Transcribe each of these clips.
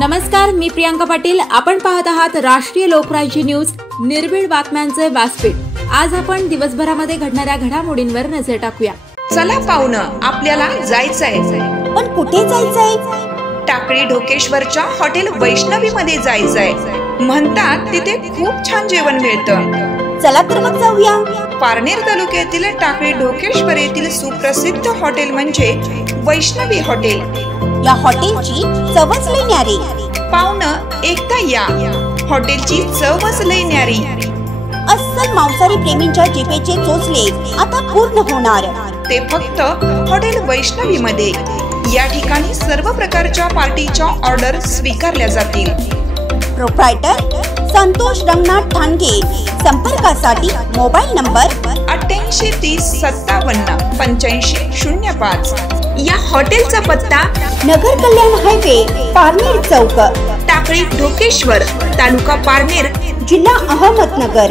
नमस्कार, मी प्रियांका पाटील। आपण पाहत आहात राष्ट्रीय लोकराज्य न्यूज, निर्भीड बातम्यांचे व्यासपीठ। आज आपण दिवसभरामध्ये घडणाऱ्या घडामोडींवर नजर टाकूया। चला पाहुणं, आपल्याला जायचंय। पण कुठे जायचंय? टाकळी ढोकेश्वरच्या हॉटेल वैष्णवी मध्ये जायचंय। म्हणतात तिथे खूप छान जेवण मिळतं। चला तर मग जाऊया। पारनेर तालुक्यातील टाकळी ढोकेश्वर येथील सुप्रसिद्ध हॉटेल म्हणजे वैष्णवी हॉटेल। या हॉटेलची चवच लई न्यारी। पाहुणं, एकदा या, हॉटेलची चवच लई न्यारी। अस्सल मांसाहारी प्रेमींच्या जिभेचे चोचले आता पूर्ण होणार, ते फक्त हॉटेल वैष्णवी मध्ये। या ठिकाणी सर्व प्रकारच्या पार्टीच्या ऑर्डर स्वीकारल्या जातील। प्रोप्रायटर संतोष रंगनाथ ठाणगे। संपर्कासाठी मोबाईल नंबर 8830578505। या हॉटेलचा पत्ता नगर कल्याण हायवे, पारनेर चौक, टाकळी ढोकेश्वर, तालुका पारनेर, जिल्हा अहमदनगर।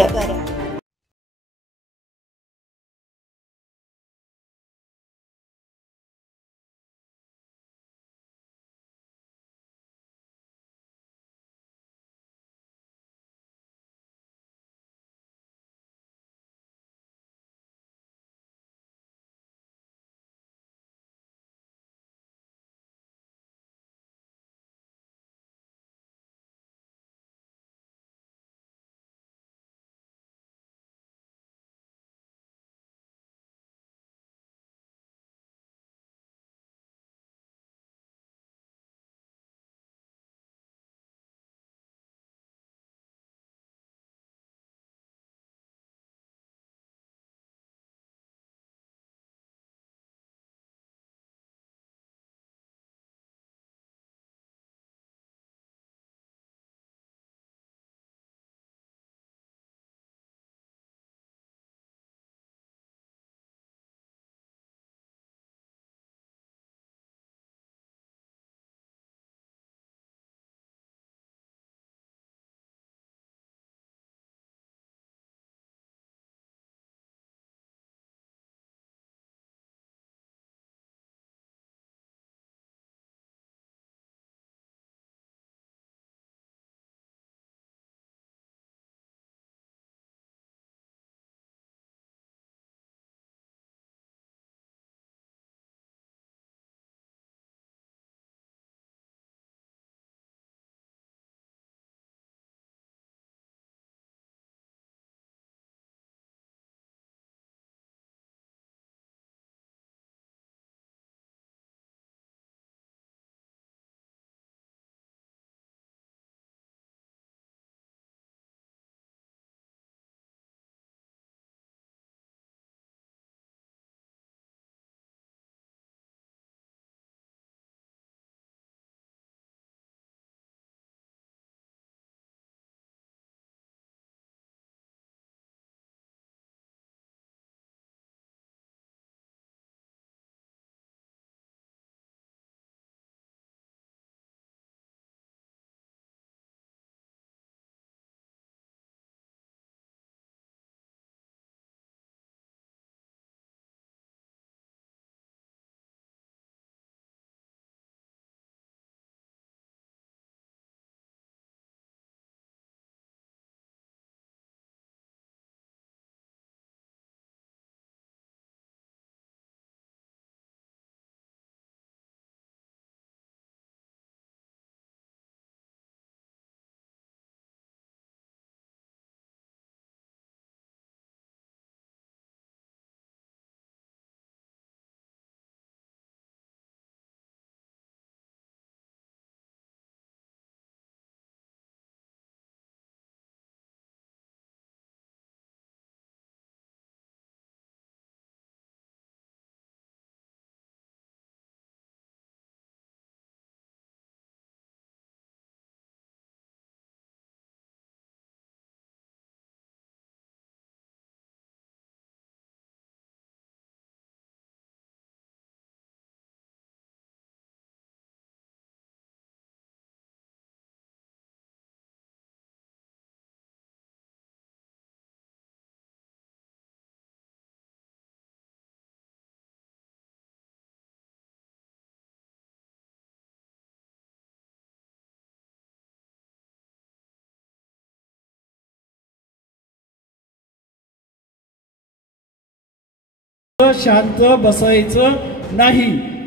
शांत बसायचं नाही,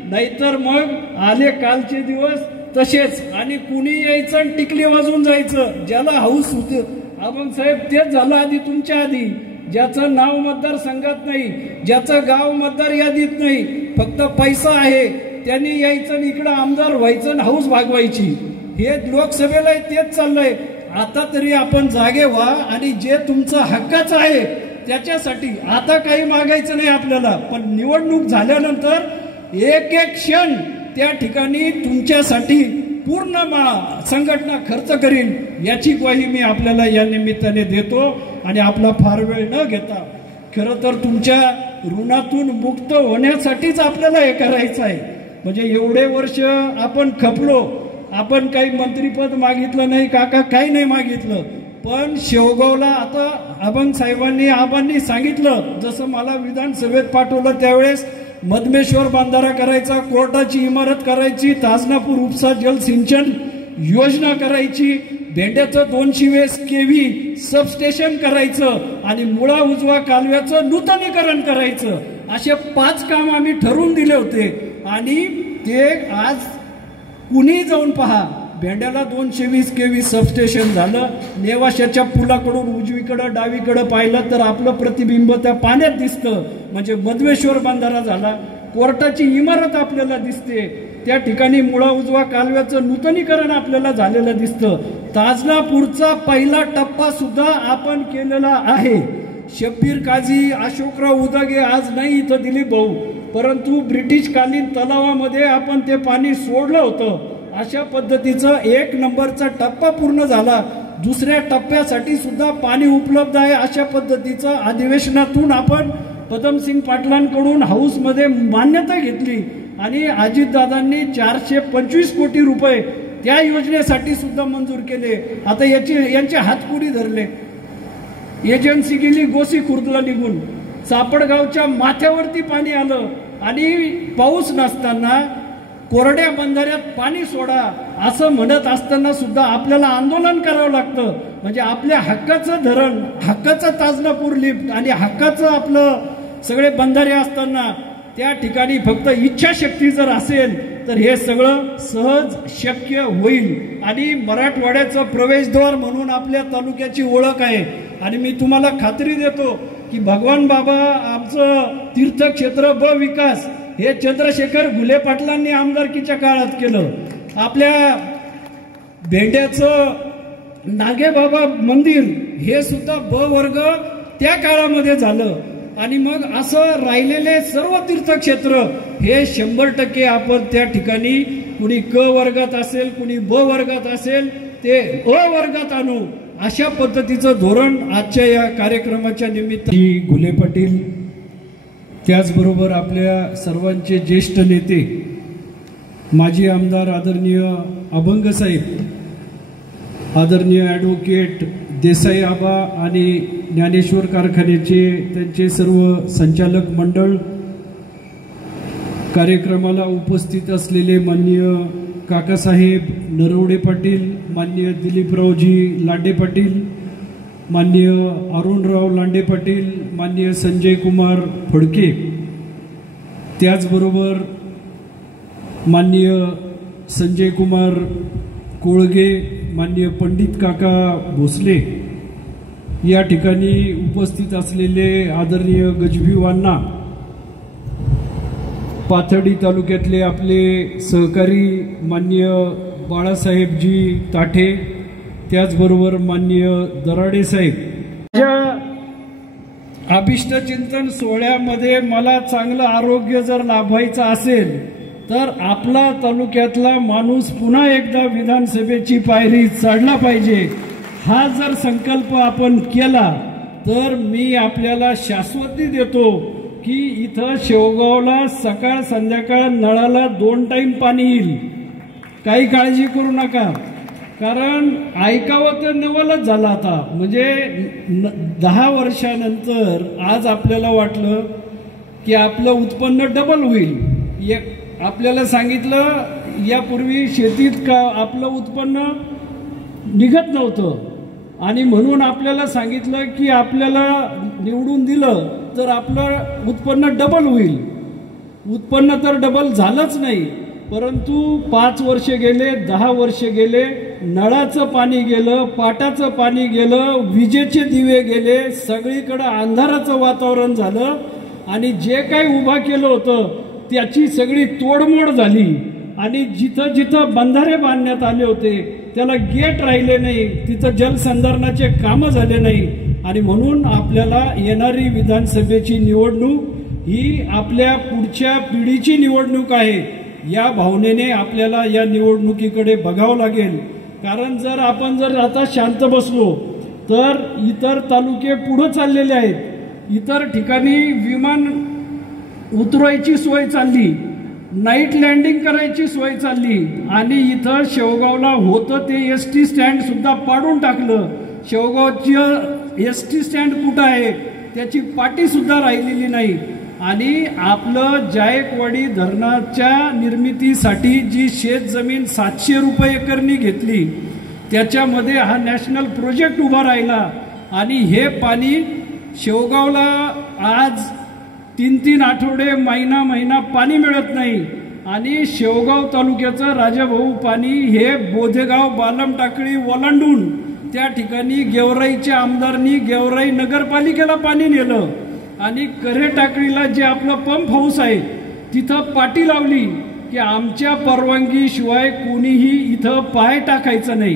नाहीतर मग आले कालचे दिवस तसेच आणि कुणी यायचं आणि टिकली वाजून जायचं. ज्याला हाऊस होते अभंग साहेब तेच झालं आधी, तुमच्या आधी. ज्याचं नाव मतदारसंघात नाही, ज्याचं गाव मतदार यादीत नाही, फक्त पैसा आहे, त्यांनी यायचं आणि इकडं आमदार व्हायचं आणि हाऊस भागवायची. हे लोकसभेला तेच चाललंय. आता तरी आपण जागे व्हा आणि जे तुमचं हक्काचं आहे त्याच्यासाठी आता काही मागायचं नाही आपल्याला. पण निवडणूक झाल्यानंतर एक एक क्षण त्या ठिकाणी तुमच्यासाठी पूर्ण संघटना खर्च करील याची ग्वाही मी आपल्याला या निमित्ताने देतो. आणि आपला फार वेळ न घेता खरं तर तुमच्या ऋणातून मुक्त होण्यासाठीच आपल्याला हे करायचं आहे. म्हणजे एवढे वर्ष आपण खपलो, आपण काही मंत्रीपद मागितलं नाही, काका काही नाही मागितलं, पण शेवगावला आता अभंग साहेबांनी आबांनी सांगितलं, जसं मला विधानसभेत पाठवलं त्यावेळेस मधमेश्वर बांधारा करायचा, कोर्टाची इमारत करायची, ताजनापूर उपसा जलसिंचन योजना करायची, भेंड्याचं 220 केव्ही सबस्टेशन करायचं आणि मुळा उजवा कालव्याचं नूतनीकरण करायचं. असे 5 काम आम्ही ठरवून दिले होते. आणि ते आज कुणी जाऊन पहा, भेंड्याला 220 केव्ही सबस्टेशन झालं. नेवाशाच्या पुलाकडून उजवीकडं डावीकडं पाहिलं तर आपलं प्रतिबिंब त्या पाण्यात दिसतं, म्हणजे मधमेश्वर बांधारा झाला. कोर्टाची इमारत आपल्याला दिसते, त्या ठिकाणी मुळा उजवा कालव्याचं नूतनीकरण आपल्याला झालेलं दिसतं. ताजनापूरचा पहिला टप्पा सुद्धा आपण केलेला आहे. शब्बीर काझी, अशोकराव उदगे आज नाही इथं, दिलीप भाऊ, परंतु ब्रिटिशकालीन तलावामध्ये आपण ते पाणी सोडलं होतं. अशा पद्धतीचा 1 नंबरचा टप्पा पूर्ण झाला. दुसऱ्या टप्प्यासाठी सुद्धा पाणी उपलब्ध आहे. अशा पद्धतीचा अधिवेशनातून आपण पदमसिंग पाटलांकडून हाऊसमध्ये मान्यता घेतली आणि अजितदादांनी 425 कोटी रुपये त्या योजनेसाठी सुद्धा मंजूर केले. आता यांचे हातपुडी धरले. एजन्सी गेली गोसी खुर्दला निघून, सापडगावच्या माथ्यावरती पाणी आलं आणि पाऊस नसताना कोरड्या बंधाऱ्यात पाणी सोडा असं म्हणत असताना सुद्धा आपल्याला आंदोलन करावं लागतं. म्हणजे आपल्या हक्काचं धरण, हक्काचं ताजनापूर लिफ्ट आणि हक्काचं आपलं सगळे बंधारे असताना त्या ठिकाणी फक्त इच्छाशक्ती जर असेल तर हे सगळं सहज शक्य होईल. आणि मराठवाड्याचं प्रवेशद्वार म्हणून आपल्या तालुक्याची ओळख आहे. आणि मी तुम्हाला खात्री देतो की भगवान बाबा आमचं तीर्थक्षेत्र ब विकास हे चंद्रशेखर घुले पाटलांनी आमदारकीच्या काळात केलं. आपल्या भेंड्याचं नागेबाबा मंदिर हे सुद्धा ब वर्ग त्या काळामध्ये झालं. आणि मग असं राहिलेले सर्व तीर्थक्षेत्र हे 100% आपण त्या ठिकाणी कुणी क वर्गात असेल, कुणी ब वर्गात असेल, ते अ वर्गात आणू. अशा पद्धतीचं धोरण आजच्या या कार्यक्रमाच्या निमित्ताने घुले पाटील, त्याचबरोबर आपल्या सर्वांचे ज्येष्ठ नेते माजी आमदार आदरणीय अभंग साहेब, आदरणीय ॲडव्होकेट देसाई आबा आणि ज्ञानेश्वर कारखान्याचे त्यांचे सर्व संचालक मंडळ, कार्यक्रमाला उपस्थित असलेले माननीय काकासाहेब नरवडे पाटील, माननीय दिलीपरावजी लांडे पाटील, माननीय अरुणराव लांडे पाटील, माननीय संजय कुमार फडके, त्याचबरोबर माननीय संजय कुमार कोळगे, माननीय पंडित काका भोसले, या ठिकाणी उपस्थित असलेले आदरणीय गजभिवांना, पाथर्डी तालुक्यातले आपले सहकारी माननीय बाळासाहेबजी ताठे, त्याचबरोबर माननीय दराडे साहेब. या अभिष्ट चिंतन सोहळ्यामध्ये मला चांगलं आरोग्य जर लाभायचं असेल तर आपला तालुक्यातला माणूस पुन्हा एकदा विधानसभेची पायरी चढला पाहिजे. हा जर संकल्प आपण केला तर मी आपल्याला शाश्वती देतो की इथं शेवगावला सकाळ संध्याकाळ नळाला 2 टाइम पाणी येईल. काही काळजी करू नका, कारण ऐकावं तर नवलच झालं. आता म्हणजे 10 वर्षानंतर आज आपल्याला वाटलं की आपलं उत्पन्न डबल होईल. आपल्याला सांगितलं यापूर्वी शेतीत का आपलं उत्पन्न निघत नव्हतं आणि म्हणून आपल्याला सांगितलं की आपल्याला निवडून दिलं तर आपलं उत्पन्न डबल होईल. उत्पन्न तर डबल झालंच नाही, परंतु 5 वर्ष गेले, 10 वर्ष गेले, नळाचं पाणी गेलं, पाटाचं पाणी गेलं, विजेचे दिवे गेले, सगळीकडे अंधाराचं वातावरण झालं आणि जे काही उभा केलं होतं त्याची सगळी तोडमोड झाली आणि जिथं जिथं बंधारे बांधण्यात आले होते त्याला गेट राहिले नाही, तिथं जलसंधारणाचे कामं झाले नाही. आणि म्हणून आपल्याला येणारी विधानसभेची निवडणूक ही आपल्या पुढच्या पिढीची निवडणूक आहे. या भावनेने आपल्याला या निवडणुकीकडे बघावं लागेल. कारण जर आपण आता शांत बसलो तर इतर तालुके पुढे चाललेले आहेत. इतर ठिकाणी विमान उतरवायची सोय चालली, नाईट लँडिंग करायची सोय चालली आणि इथं शेवगावला होतं ते एसटी स्टँड सुद्धा पाडून टाकलं. शेवगावची एसटी स्टँड कुठं आहे त्याची पाटी सुद्धा राहिलेली नाही. आणि आपलं जायकवाडी धरणाच्या निर्मितीसाठी जी शेत जमीन 700 रुपये एकरनी घेतली त्याच्यामध्ये हा नॅशनल प्रोजेक्ट उभा राहिला आणि हे पाणी शेवगावला आज 3-3 आठवडे, महिना पाणी मिळत नाही. आणि शेवगाव तालुक्याचं राजाभाऊ पाणी हे बोधेगाव, बालम टाकळी ओलांडून त्या ठिकाणी गेवराईच्या आमदारांनी गेवराई नगरपालिकेला पाणी नेलं आणि करे टाकळीला जे आपलं पंप हाऊस आहे तिथं पाटी लावली की आमच्या परवानगीशिवाय कोणीही इथं पाय टाकायचं नाही.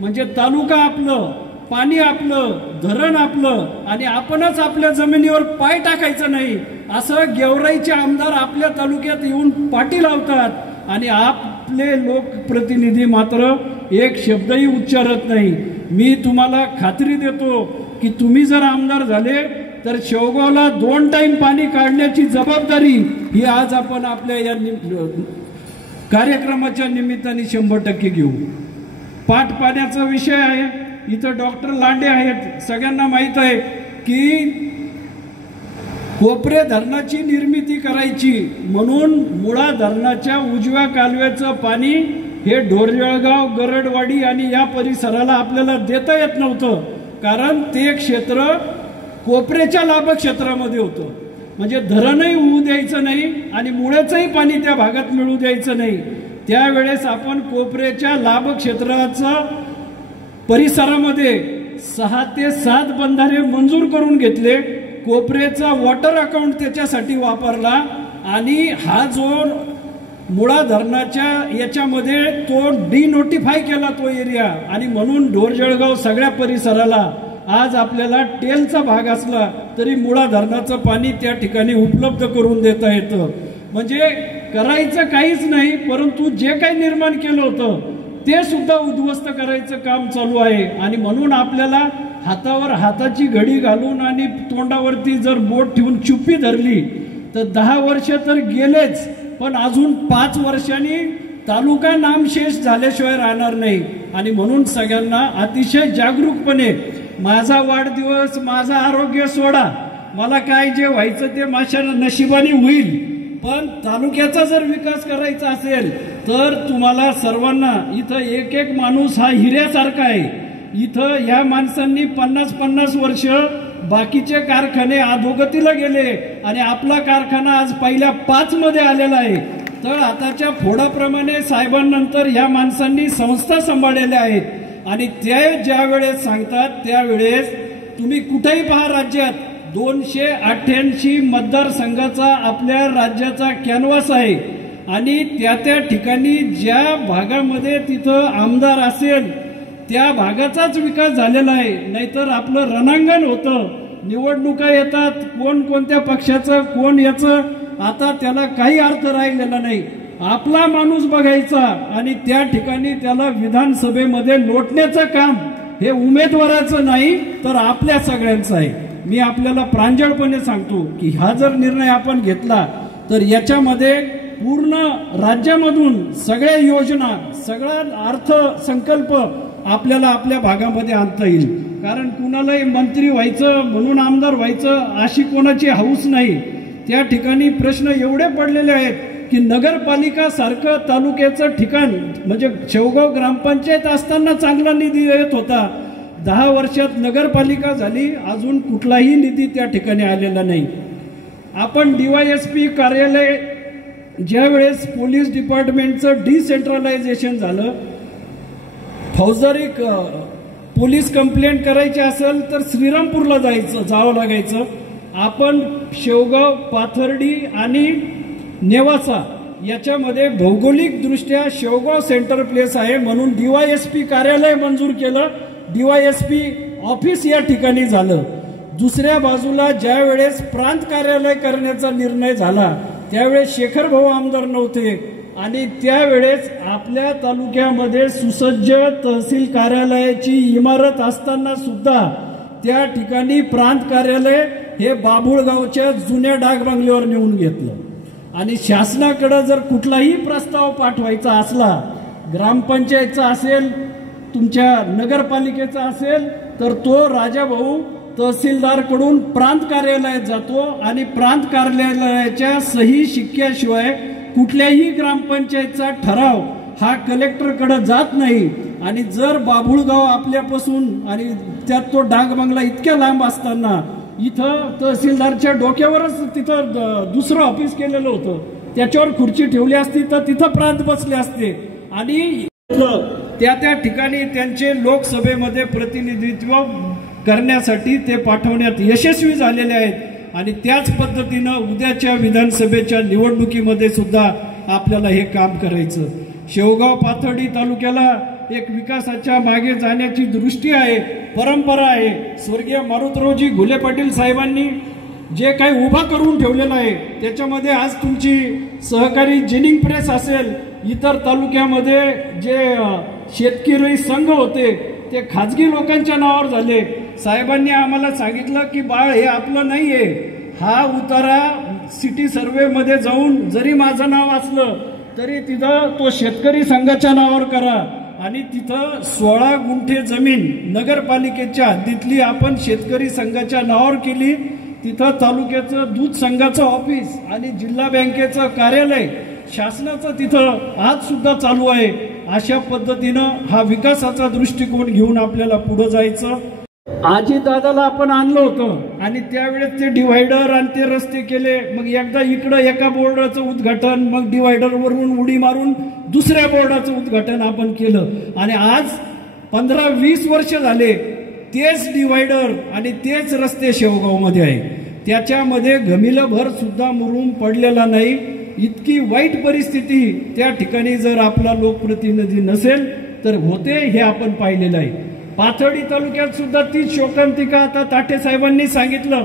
म्हणजे तालुका आपलं, पाणी आपलं, धरण आपलं आणि आपणच आपल्या जमिनीवर पाय टाकायचं नाही असं गेवराईचे आमदार आपल्या तालुक्यात येऊन पाटी लावतात आणि आपले लोकप्रतिनिधी मात्र एक शब्दही उच्चारत नाही. मी तुम्हाला खात्री देतो की तुम्ही जर आमदार झाले तर शेवगावला 2 टाइम पाणी काढण्याची जबाबदारी ही आज आपण आपल्या या कार्यक्रमाच्या निमित्ताने 100% घेऊ. पाट पाण्याचा विषय आहे. इथं डॉक्टर लांडे आहेत, सगळ्यांना माहित आहे की कोपरे धरणाची निर्मिती करायची म्हणून मुळा धरणाच्या उजव्या कालव्याचं पाणी हे ढोरजळगाव, गरडवाडी आणि या परिसराला आपल्याला देता येत नव्हतं. कारण ते क्षेत्र कोपऱ्याच्या लाभ क्षेत्रामध्ये होतं. म्हणजे धरणही होऊ द्यायचं नाही आणि मुळ्याचंही पाणी त्या भागात मिळू द्यायचं नाही. त्यावेळेस आपण कोपऱ्याच्या लाभ क्षेत्राचा परिसरामध्ये 6 ते 7 बंधारे मंजूर करून घेतले. कोपऱ्याचा वॉटर अकाउंट त्याच्यासाठी वापरला आणि हा जो मुळा धरणाच्या याच्यामध्ये तो डिनोटिफाय केला तो एरिया आणि म्हणून ढोरजळगाव सगळ्या परिसराला आज आपल्याला टेलचा भाग असला तरी मुळा धरणाचं पाणी त्या ठिकाणी उपलब्ध करून देता येतं. म्हणजे करायचं काहीच नाही, परंतु जे काही निर्माण केलं होतं ते सुद्धा उद्ध्वस्त करायचं काम चालू आहे. आणि म्हणून आपल्याला हातावर हाताची घडी घालून आणि तोंडावरती जर बोट ठेवून चुप्पी धरली तर 10 वर्ष तर गेलेच, पण अजून 5 वर्षांनी तालुका नामशेष झाल्याशिवाय राहणार नाही. आणि म्हणून सगळ्यांना अतिशय जागरूकपणे माझा वाढदिवस, माझं आरोग्य सोडा, मला काय जे व्हायचं ते माझ्या नशिबाने होईल, पण तालुक्याचा जर विकास करायचा असेल तर तुम्हाला सर्वांना इथं एक एक माणूस हा हिऱ्यासारखा आहे. इथं या माणसांनी 50-50 वर्ष बाकीचे कारखाने अधोगतीला गेले आणि आपला कारखाना आज पहिल्या 5 मध्ये आलेला आहे. तर आताच्या फोडाप्रमाणे साहेबांनंतर या माणसांनी संस्था सांभाळलेल्या आहेत आणि ते ज्या वेळेस सांगतात त्यावेळेस तुम्ही कुठेही पहा राज्यात 288 मतदारसंघाचा आपल्या राज्याचा कॅनव्हास आहे आणि त्या ठिकाणी ज्या भागामध्ये तिथं आमदार असेल त्या भागाचाच विकास झालेला आहे. नाहीतर आपलं रणांगण होतं, निवडणुका येतात, कोण कोणत्या पक्षाचं कोण याचं आता त्याला काही अर्थ राहिलेला नाही. आपला माणूस बघायचा आणि त्या ठिकाणी त्याला विधानसभेमध्ये लोटण्याचं काम हे उमेदवाराचं नाही तर आपल्या सगळ्यांचं आहे. मी आपल्याला प्रांजळपणे सांगतो की हा जर निर्णय आपण घेतला तर याच्यामध्ये पूर्ण राज्यामधून सगळ्या योजना, सगळा अर्थसंकल्प आपल्याला आपल्या भागामध्ये आणता येईल. कारण कुणालाही मंत्री व्हायचं म्हणून आमदार व्हायचं अशी कोणाची हौस नाही. त्या ठिकाणी प्रश्न एवढे पडलेले आहेत की नगरपालिका सारखं तालुक्याचं ठिकाण म्हणजे शेवगाव ग्रामपंचायत असताना चांगला निधी येत होता, 10 वर्षात नगरपालिका झाली, अजून कुठलाही निधी त्या ठिकाणी आलेला नाही. आपण DYSP कार्यालय ज्यावेळेस पोलीस डिपार्टमेंटचं डिसेंट्रलायझेशन झालं, फौजदारी पोलीस कंप्लेंट करायची असेल तर श्रीरामपूरला जावं लागायचं. आपण शेवगाव, पाथर्डी आणि नेवासा याच्यामध्ये भौगोलिकदृष्ट्या शेवगाव सेंटर प्लेस आहे म्हणून DYSP कार्यालय मंजूर केलं. DYSP ऑफिस या ठिकाणी झालं. दुसऱ्या बाजूला ज्या वेळेस प्रांत कार्यालय करण्याचा निर्णय झाला त्यावेळेस शेखर भाऊ आमदार नव्हते आणि त्यावेळेस आपल्या तालुक्यामध्ये सुसज्ज तहसील कार्यालयाची इमारत असताना सुद्धा त्या ठिकाणी प्रांत कार्यालय हे बाभुळगावच्या जुन्या डाक बंगल्यावर नेऊन घेतलं. आणि शासनाकडे जर कुठलाही प्रस्ताव पाठवायचा असला, ग्रामपंचायतचा असेल, तुमच्या नगरपालिकेचा असेल, तर तो राजाभाऊ तहसीलदारकडून प्रांत कार्यालयात जातो आणि प्रांत कार्यालयाच्या सही शिक्क्याशिवाय कुठल्याही ग्रामपंचायतचा ठराव हा कलेक्टरकडे जात नाही. आणि जर बाभुळगाव आपल्यापासून आणि त्यात तो डाक बंगला इतक्या लांब असताना इथं तहसीलदारच्या डोक्यावरच तिथं दुसरं ऑफिस केलेलं होतं, त्याच्यावर खुर्ची ठेवली असती तर तिथं प्रांत बसले असते आणि त्या ठिकाणी त्यांचे लोकसभेमध्ये प्रतिनिधित्व करण्यासाठी ते पाठवण्यात यशस्वी झालेले आहेत. आणि त्याच पद्धतीनं उद्याच्या विधानसभेच्या निवडणुकीमध्ये सुद्धा आपल्याला हे काम करायचं. शेवगाव पाथर्डी तालुक्याला एक विकासाच्या मागे जाण्याची दृष्टी आहे, परंपरा आहे. स्वर्गीय मारुतरावजी घुले पाटील साहेबांनी जे काही उभा करून ठेवलेलं आहे त्याच्यामध्ये आज तुमची सहकारी जिनिंग प्रेस असेल, इतर तालुक्यामध्ये जे शेतकरी संघ होते ते खाजगी लोकांच्या नावावर झाले. साहेबांनी आम्हाला सांगितलं की बाळ हे आपलं नाहीये, हा उतारा सिटी सर्वे मध्ये जाऊन जरी माझं नाव असलं तरी तिथं तो शेतकरी संघाच्या नावावर करा. आणि तिथं 16 गुंठे जमीन नगरपालिकेच्या हद्दीतली आपण शेतकरी संघाच्या नावावर केली. तिथं तालुक्याचं दूध संघाचं ऑफिस आणि जिल्हा बँकेचं कार्यालय शासनाचं तिथं आज सुद्धा चालू आहे. अशा पद्धतीनं हा विकासाचा दृष्टिकोन घेऊन आपल्याला पुढे जायचं. आजी दादाला आपण आणलं होतं आणि त्यावेळेस ते डिव्हायडर आणि ते रस्ते केले. मग एकदा इकडं एका बोर्डाचं उद्घाटन, मग डिव्हायडरवरून उडी मारून दुसऱ्या बोर्डाचं उद्घाटन आपण केलं. आणि आज 15-20 वर्ष झाले तेच डिव्हायडर आणि तेच रस्ते शेवगावमध्ये आहे. त्याच्यामध्ये गमिलभर सुद्धा मुरुम पडलेला नाही. इतकी वाईट परिस्थिती त्या ठिकाणी जर आपला लोकप्रतिनिधी नसेल तर होते, हे आपण पाहिलेलं आहे. पाथर्डी तालुक्यात सुद्धा तीच शोकांतिका आता ताठे साहेबांनी सांगितलं.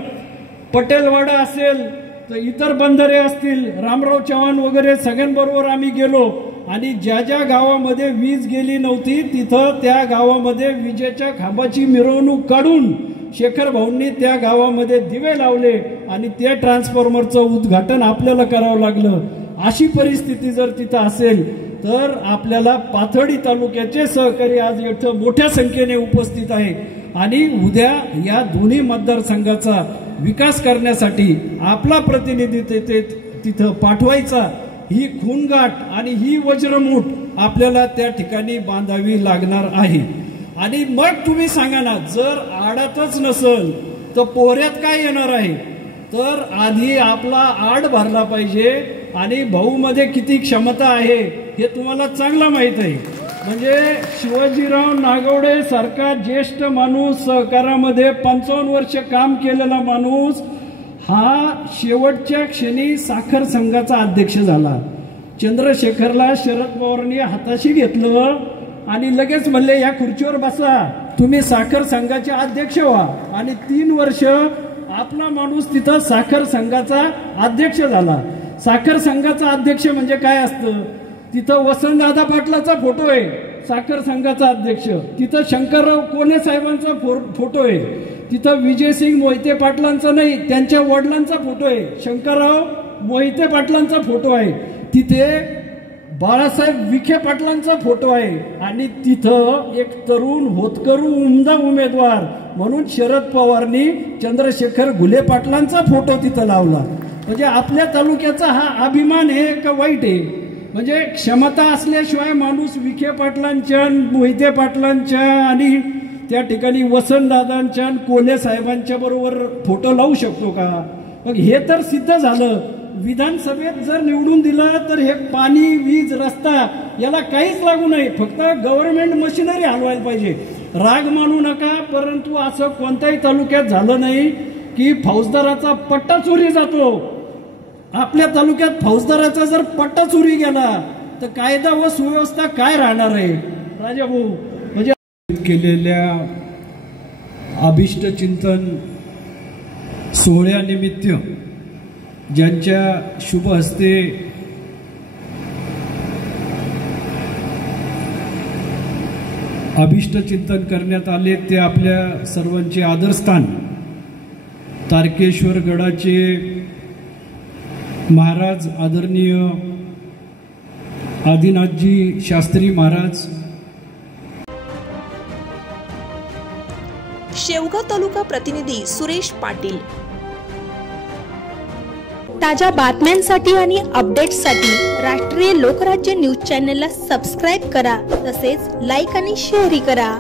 पटेलवाडा असेल तर इतर बंधारे असतील, रामराव चव्हाण वगैरे सगळ्यांबरोबर आम्ही गेलो आणि ज्या ज्या गावामध्ये वीज गेली नव्हती तिथं त्या गावामध्ये विजेच्या खांबाची मिरवणूक काढून शेखर भाऊंनी त्या गावामध्ये दिवे लावले आणि त्या ट्रान्सफॉर्मरचं उद्घाटन आपल्याला करावं लागलं. अशी परिस्थिती जर तिथं असेल तर आपल्याला पाथर्डी तालुक्याचे सहकारी आज इथं मोठ्या संख्येने उपस्थित आहे आणि उद्या या दोन्ही मतदारसंघाचा विकास करण्यासाठी आपला प्रतिनिधी तिथं पाठवायचा. ही खूनगाठ आणि ही वज्रमूठ आपल्याला त्या ठिकाणी बांधावी लागणार आहे. आणि मग तुम्ही सांगा ना, जर आडातच नसल तर पोहऱ्यात काय येणार आहे? तर आधी आपला आड भरला पाहिजे आणि भाऊमध्ये किती क्षमता आहे हे तुम्हाला चांगलं माहित आहे. म्हणजे शिवाजीराव नागवडे सारखा ज्येष्ठ माणूस, सहकारामध्ये 55 वर्ष काम केलेला माणूस हा शेवटच्या क्षणी साखर संघाचा अध्यक्ष झाला. चंद्रशेखरला शरद पवारांनी हाताशी घेतलं आणि लगेच म्हणले या खुर्चीवर बसा, तुम्ही साखर संघाचे अध्यक्ष व्हा. आणि 3 वर्ष आपला माणूस तिथं साखर संघाचा अध्यक्ष झाला. साखर संघाचा अध्यक्ष म्हणजे काय असतं? तिथं वसंतदादा पाटलाचा फोटो आहे साखर संघाचा अध्यक्ष, तिथं शंकरराव कोणे साहेबांचा फोटो आहे, तिथं विजयसिंग मोहिते पाटलांचा नाही त्यांच्या वडिलांचा फोटो आहे, शंकरराव मोहिते पाटलांचा फोटो आहे, तिथे बाळासाहेब विखे पाटलांचा फोटो आहे आणि तिथं एक तरुण होतकरू उमदा उमेदवार म्हणून शरद पवारनी चंद्रशेखर घुले पाटलांचा फोटो तिथं लावला. म्हणजे आपल्या तालुक्याचा हा अभिमान आहे का वाईट आहे? म्हणजे क्षमता असल्याशिवाय माणूस विखे पाटलांच्या, मोहिते पाटलांच्या आणि त्या ठिकाणी वसंतदादांच्या आणि कोल्हे साहेबांच्या बरोबर फोटो लावू शकतो का? मग हे तर सिद्ध झालं. विधानसभेत जर निवडून दिलं तर हे पाणी, वीज, रस्ता याला काहीच लागू नये, फक्त गव्हर्नमेंट मशिनरी हलवायला पाहिजे. राग मानू नका, परंतु असं कोणत्याही तालुक्यात झालं नाही की फौजदाराचा पट्टा चोरी जातो. आपल्या तालुक्यात फौजदाराचा जर पट्टा चोरी गेला तर कायदा व सुव्यवस्था काय राहणार आहे? राजाभाऊ, म्हणजे केलेल्या अभिष्ट चिंतन सोहळ्यानिमित्त ज्यांच्या शुभ हस्ते अभिष्ट चिंतन करण्यात आले ते आपल्या सर्वांचे आदरस्थान तारकेश्वर गडाचे महाराज आदरणीय आदिनाथजी शास्त्री महाराज, शेवगाव तालुका प्रतिनिधी सुरेश पाटील. ताज्या बातम्यांसाठी आणि अपडेट्ससाठी राष्ट्रीय लोकराज्य न्यूज चॅनलला सबस्क्राईब करा, तसेच लाईक आणि शेअरही करा.